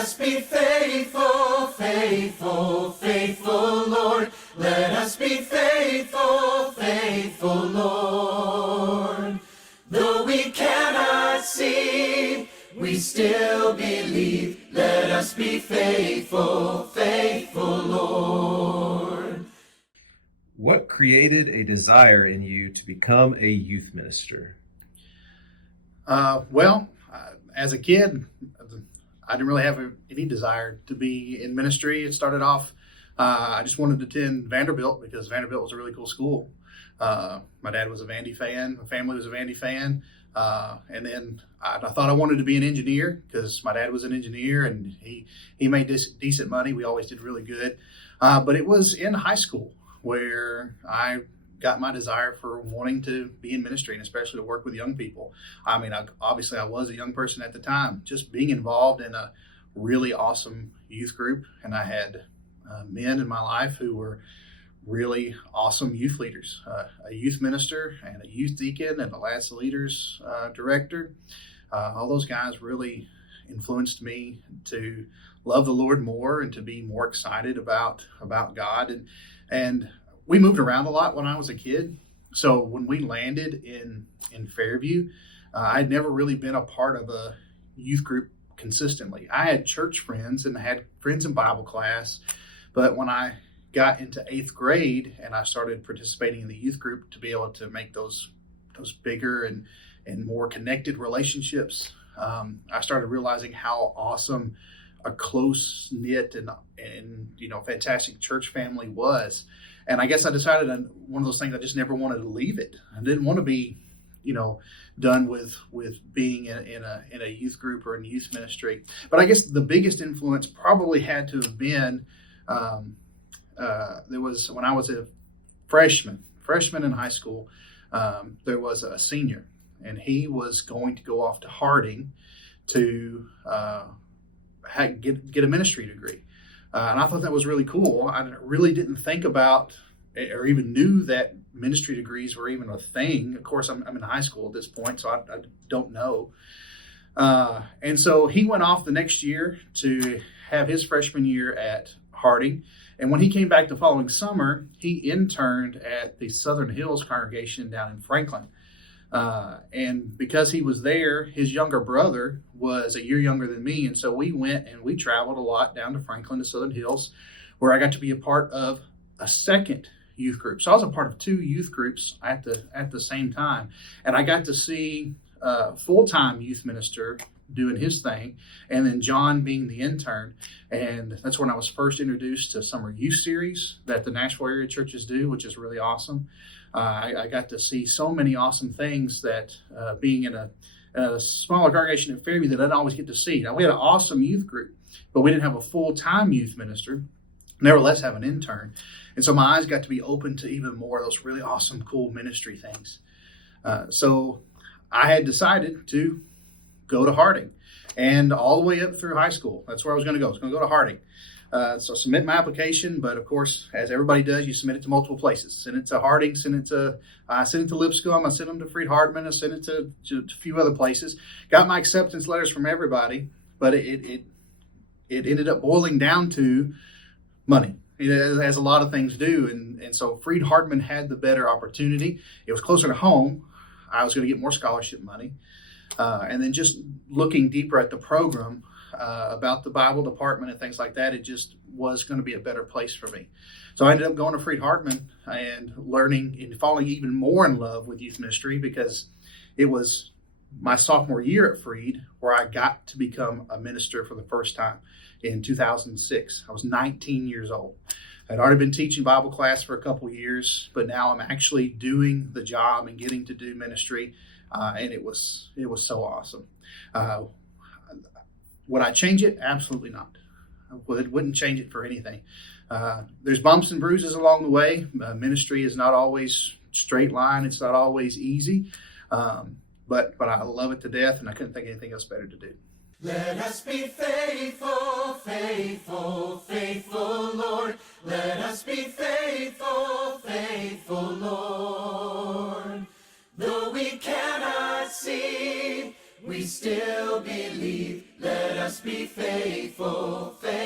us be faithful, faithful, faithful, Lord. Let us be faithful, faithful, Lord. Though we cannot see, we still believe. Let us be faithful, faithful, Lord. What created a desire in you to become a youth minister? As a kid, I didn't really have any desire to be in ministry. It started off, I just wanted to attend Vanderbilt because Vanderbilt was a really cool school. My dad was a Vandy fan. My family was a Vandy fan. And then I thought I wanted to be an engineer because my dad was an engineer and he made decent money. We always did really good. But it was in high school where I got my desire for wanting to be in ministry and especially to work with young people. I mean, obviously I was a young person at the time, just being involved in a really awesome youth group. And I had men in my life who were really awesome youth leaders, a youth minister and a youth deacon and a Lads Leaders director. All those guys really influenced me to love the Lord more and to be more excited about God. And we moved around a lot when I was a kid. So when we landed in Fairview, I'd never really been a part of a youth group consistently. I had church friends and had friends in Bible class, but when I got into 8th grade and I started participating in the youth group to be able to make those bigger and more connected relationships, I started realizing how awesome a close knit and fantastic church family was. And I guess I decided on one of those things, I just never wanted to leave it. I didn't want to be, done with being in a youth group or in youth ministry. But I guess the biggest influence probably had to have been, there was, when I was a freshman in high school, there was a senior and he was going to go off to Harding to get a ministry degree. And I thought that was really cool. I really didn't think about or even knew that ministry degrees were even a thing. Of course, I'm in high school at this point, so I don't know. And so he went off the next year to have his freshman year at Harding. And when he came back the following summer, he interned at the Southern Hills congregation down in Franklin. And because he was there, his younger brother was a year younger than me. And so we went and we traveled a lot down to Franklin to Southern Hills, where I got to be a part of a second youth group. So I was a part of 2 youth groups at the same time. And I got to see a full-time youth minister doing his thing, and then John being the intern. And that's when I was first introduced to summer youth series that the Nashville area churches do, which is really awesome. I got to see so many awesome things that being in a smaller congregation at Fairview that I didn't always get to see. Now, we had an awesome youth group, but we didn't have a full-time youth minister, nevertheless have an intern. And so my eyes got to be open to even more of those really awesome, cool ministry things. So I had decided to go to Harding, and all the way up through high school. That's where I was going to go. I was going to go to Harding. So submit my application, but of course, as everybody does, you submit it to multiple places. Send it to Harding, send it to Lipscomb, I sent them to Freed-Hardeman, I sent it to a few other places. Got my acceptance letters from everybody, but it ended up boiling down to money, as a lot of things do. And so Freed-Hardeman had the better opportunity. It was closer to home. I was going to get more scholarship money. And then just looking deeper at the program, about the Bible department and things like that, it just was going to be a better place for me. So I ended up going to Freed-Hardeman and learning and falling even more in love with youth ministry, because it was my sophomore year at Freed where I got to become a minister for the first time in 2006. I was 19 years old. I'd already been teaching Bible class for a couple of years, but now I'm actually doing the job and getting to do ministry. And it was so awesome. Would I change it? Absolutely not. I wouldn't change it for anything. There's bumps and bruises along the way. Ministry is not always straight line. It's not always easy. But I love it to death, and I couldn't think of anything else better to do. Let us be faithful, faithful, faithful, Lord. Let us be faithful, faithful, Lord. Though we cannot see, we still believe. Let us be faithful. faithful, faithful.